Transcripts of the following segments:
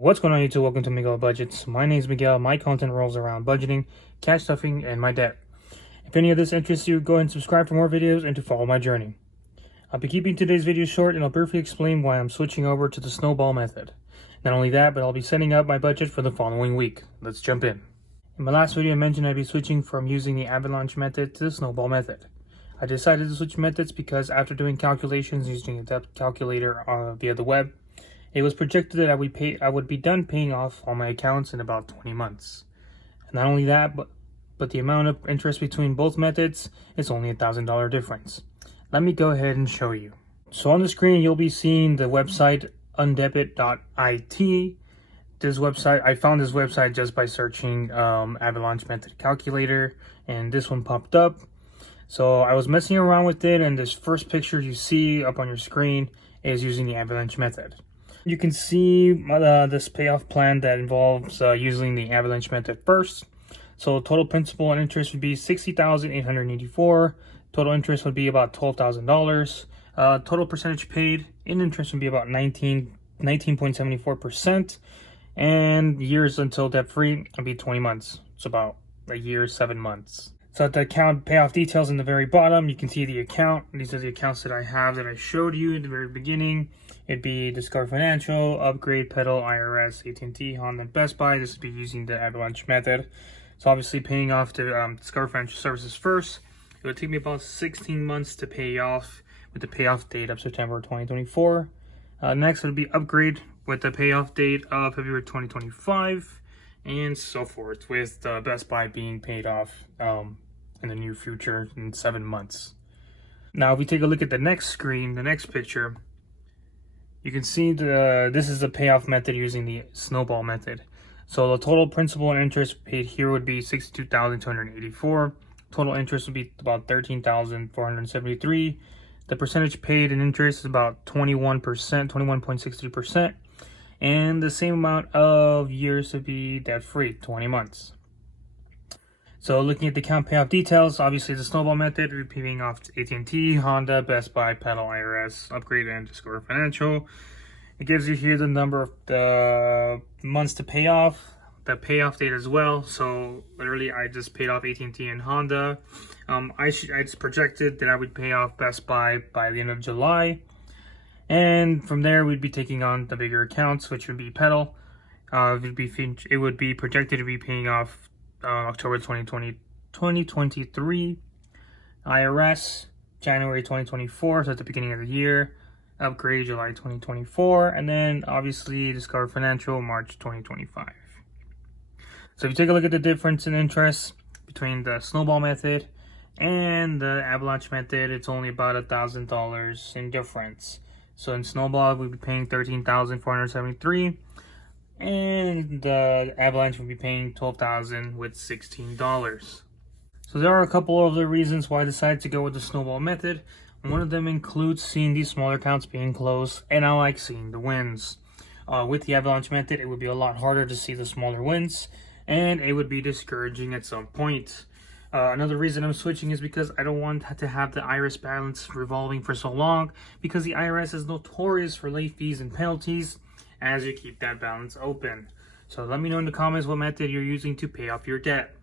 What's going on YouTube? Welcome to Miguel Budgets. My name is Miguel. My content rolls around budgeting, cash stuffing, and my debt. If any of this interests you, go ahead and subscribe for more videos and to follow my journey. I'll be keeping today's video short and I'll briefly explain why I'm switching over to the snowball method. Not only that, but I'll be setting up my budget for the following week. Let's jump in. In my last video I mentioned I'd be switching from using the avalanche method to the snowball method. I decided to switch methods because after doing calculations using a debt calculator via the web, it was projected that I would be done paying off all my accounts in about 20 months. And not only that, but the amount of interest between both methods is only $1,000 difference. Let me go ahead and show you. So on the screen, you'll be seeing the website undebit.it. This website, I found this website just by searching avalanche method calculator, and this one popped up. So I was messing around with it, and this first picture you see up on your screen is using the avalanche method. You can see this payoff plan that involves using the avalanche method first. So total principal and interest would be $60,884. Total interest would be about $12,000. Total percentage paid in interest would be about 19.74%. And years until debt free would be 20 months. It's about a year, 7 months. So at the account payoff details in the very bottom, you can see the account. These are the accounts that I have that I showed you in the very beginning. It'd be Discover Financial, Upgrade, Pedal, IRS, AT&T, Honda, Best Buy. This would be using the avalanche method. So obviously paying off the Discover Financial Services first. It would take me about 16 months to pay off with the payoff date of September 2024. Next would be Upgrade with the payoff date of February 2025. And so forth, with Best Buy being paid off in the near future in 7 months. Now, if we take a look at the next screen, the next picture, you can see this is the payoff method using the snowball method. So the total principal and interest paid here would be $62,284. Total interest would be about $13,473. The percentage paid in interest is about 21%, 21.63%. And the same amount of years to be debt-free, 20 months. So looking at the account payoff details, obviously the snowball method, we're paying off AT&T, Honda, Best Buy, Pedal, IRS, Upgrade, and Discover Financial. It gives you here the number of the months to pay off, the payoff date as well. So literally I just paid off AT&T and Honda. I just projected that I would pay off Best Buy by the end of July. And from there, we'd be taking on the bigger accounts, which would be Pedal. It would be projected to be paying off October 2023. IRS, January 2024, so at the beginning of the year. Upgrade, July 2024. And then, obviously, Discover Financial, March 2025. So if you take a look at the difference in interest between the snowball method and the avalanche method, it's only about $1,000 in difference. So in snowball, we'd be paying $13,473, and the avalanche would be paying $12,000 with $16. So there are a couple of other reasons why I decided to go with the snowball method. One of them includes seeing these smaller accounts being closed, and I like seeing the wins. With the avalanche method, it would be a lot harder to see the smaller wins, and it would be discouraging at some point. Another reason I'm switching is because I don't want to have the IRS balance revolving for so long, because the IRS is notorious for late fees and penalties as you keep that balance open. So let me know in the comments what method you're using to pay off your debt.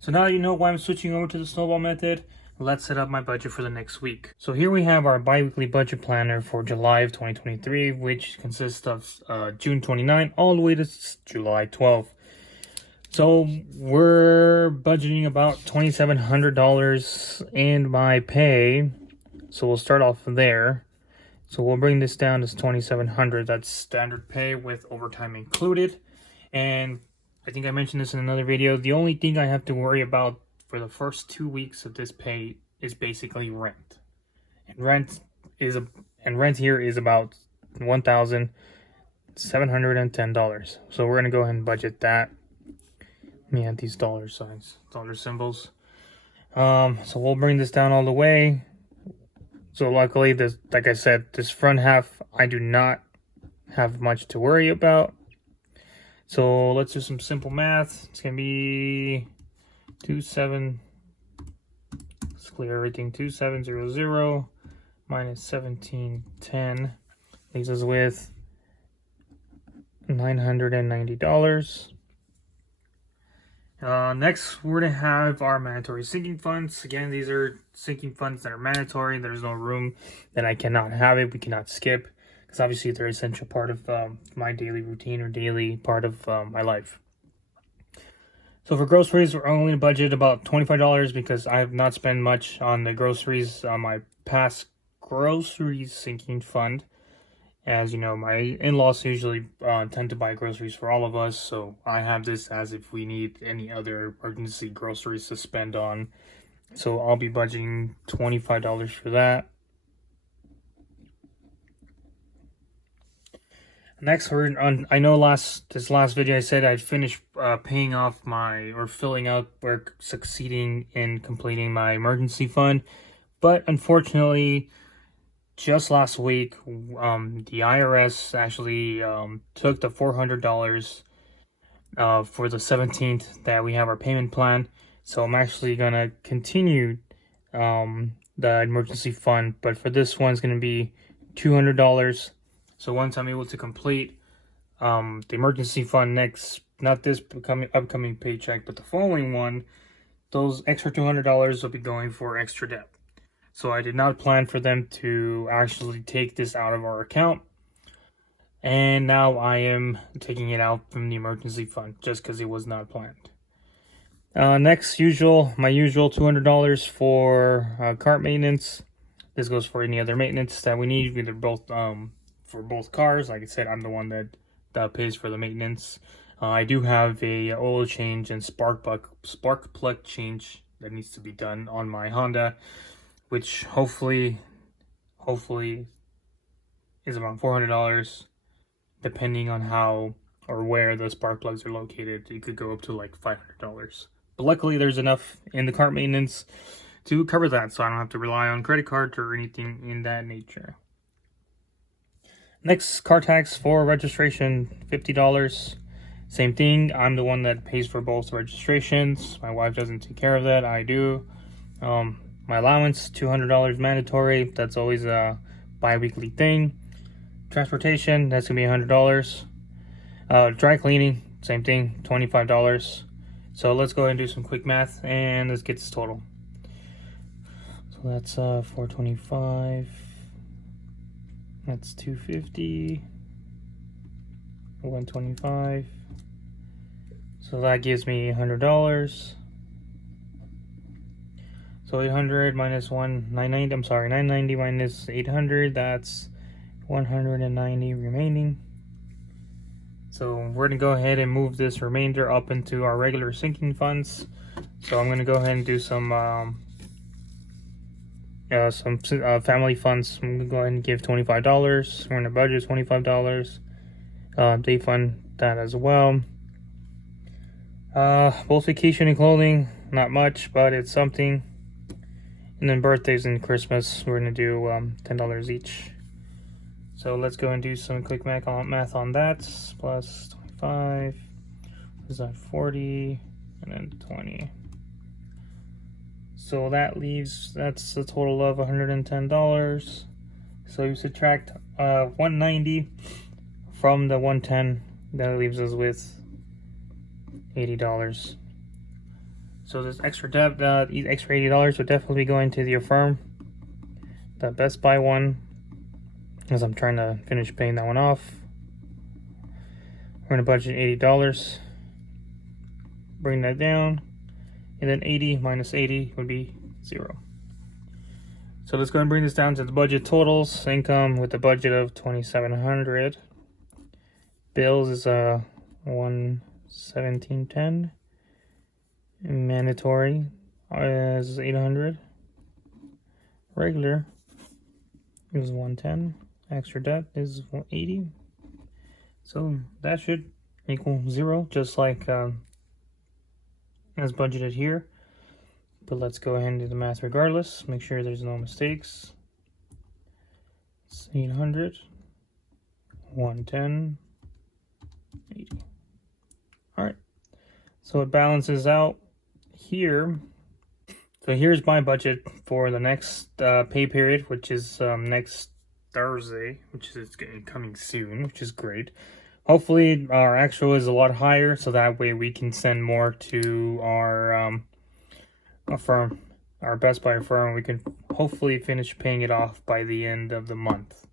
So now that you know why I'm switching over to the snowball method, let's set up my budget for the next week. So here we have our bi-weekly budget planner for July of 2023, which consists of June 29 all the way to July 12th. So we're budgeting about $2,700 in my pay. So we'll start off there. So we'll bring this down to $2,700. That's standard pay with overtime included. And I think I mentioned this in another video. The only thing I have to worry about for the first 2 weeks of this pay is basically rent. And rent here is about $1,710. So we're gonna go ahead and budget that. Let me add these dollar signs, dollar symbols. So we'll bring this down all the way. So luckily, like I said, this front half, I do not have much to worry about. So let's do some simple math. It's gonna be 27. Let's clear everything. 2700 minus 1710 leaves us with $990. Next, we're going to have our mandatory sinking funds. Again, these are sinking funds that are mandatory. There's no room that I cannot have it. We cannot skip, because obviously they're an essential part of my daily routine or daily part of my life. So for groceries, we're only budgeted about $25 because I have not spent much on the groceries on my past groceries sinking fund. As you know, my in-laws usually tend to buy groceries for all of us, so I have this as if we need any other emergency groceries to spend on. So I'll be budgeting $25 for that. Next, I know this last video I said I'd finished paying off filling out or succeeding in completing my emergency fund, but unfortunately, just last week, the IRS actually took the $400 for the 17th that we have our payment plan. So I'm actually gonna continue the emergency fund, but for this one, it's gonna be $200. So once I'm able to complete the emergency fund next, not this upcoming paycheck, but the following one, those extra $200 will be going for extra debt. So I did not plan for them to actually take this out of our account. And now I am taking it out from the emergency fund just because it was not planned. Next, my usual $200 for cart maintenance. This goes for any other maintenance that we need, either for both cars. Like I said, I'm the one that pays for the maintenance. I do have a oil change and spark plug change that needs to be done on my Honda, which hopefully is around $400, depending on how or where the spark plugs are located. It could go up to like $500. But luckily, there's enough in the car maintenance to cover that, so I don't have to rely on credit cards or anything in that nature. Next, car tax for registration, $50. Same thing, I'm the one that pays for both registrations. My wife doesn't take care of that, I do. My allowance, $200 mandatory. That's always a bi-weekly thing. Transportation, that's gonna be $100. Dry cleaning, same thing, $25. So let's go ahead and do some quick math and let's get this total. So that's $425. That's $250. $125. So that gives me $100. So 800 minus 990. I'm sorry, 990 minus 800. That's 190 remaining. So we're gonna go ahead and move this remainder up into our regular sinking funds. So I'm gonna go ahead and do some family funds. I'm gonna go ahead and give $25. We're gonna budget $25. Day fund that as well. Both vacation and clothing, not much, but it's something. And then birthdays and Christmas, we're gonna do $10 each. So let's go and do some quick math on that. Plus 25, is that 40, and then 20. So that's a total of $110. So you subtract 190 from the 110, that leaves us with $80. So this extra debt, extra $80 would definitely be going to the Affirm, the Best Buy one, as I'm trying to finish paying that one off. We're gonna budget $80, bring that down, and then 80 minus 80 would be 0. So let's go and bring this down to the budget totals. Income with a budget of $2,700. Bills is $117.10. Mandatory is $800. Regular is $110. Extra debt is $80. So that should equal 0, just like as budgeted here. But let's go ahead and do the math regardless. Make sure there's no mistakes. It's 800, 110, 80. All right. So it balances out here. So here's my budget for the next pay period, which is next Thursday, which is coming soon, which is great. Hopefully our actual is a lot higher, so that way we can send more to our firm, our Best Buy firm. We can hopefully finish paying it off by the end of the month,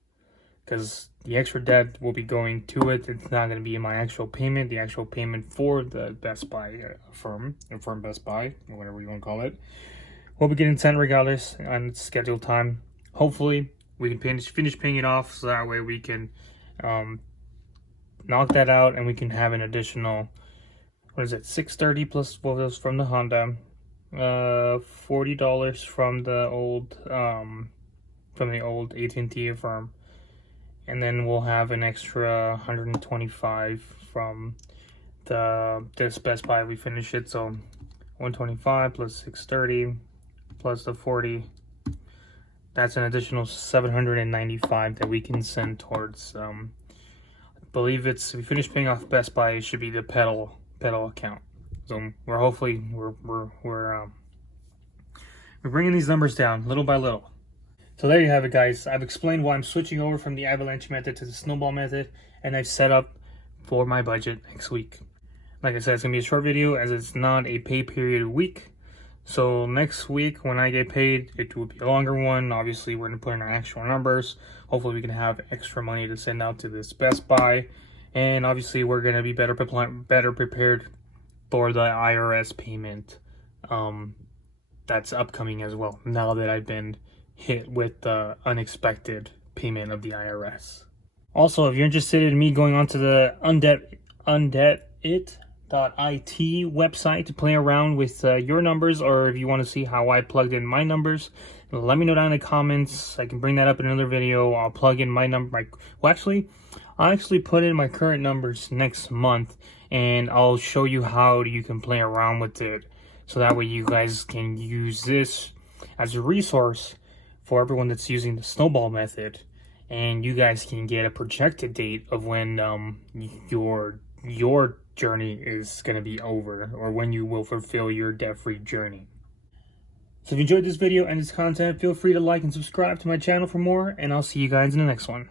because the extra debt will be going to it. It's not going to be in my actual payment. The actual payment for the Best Buy firm, or firm Best Buy, or whatever you want to call it, will be getting sent regardless on its scheduled time. Hopefully we can finish paying it off, so that way we can knock that out, and we can have an additional, what is it, $630 plus what was from the Honda, $40 from the old AT&T firm, and then we'll have an extra $125 from this Best Buy. We finish it, so 125 plus 630 plus the 40. That's an additional $795 that we can send towards. I believe if we finish paying off Best Buy, it should be the pedal account. So we're hopefully we're bringing these numbers down little by little. So there you have it, guys. I've explained why I'm switching over from the avalanche method to the snowball method, and I've set up for my budget next week. Like I said, it's gonna be a short video as it's not a pay period week. So next week when I get paid, it will be a longer one. Obviously, we're gonna put in our actual numbers. Hopefully we can have extra money to send out to this Best Buy. And obviously we're gonna be better prepared for the IRS payment that's upcoming as well, now that I've been hit with the unexpected payment of the IRS. Also, if you're interested in me going on to the UndebtIt.it website to play around with your numbers, or if you want to see how I plugged in my numbers, let me know down in the comments. I can bring that up in another video. I'll plug in my number. I'll actually put in my current numbers next month, and I'll show you how you can play around with it, so that way you guys can use this as a resource for everyone that's using the snowball method, and you guys can get a projected date of when your journey is going to be over, or when you will fulfill your debt-free journey. So if you enjoyed this video and this content, feel free to like and subscribe to my channel for more, and I'll see you guys in the next one.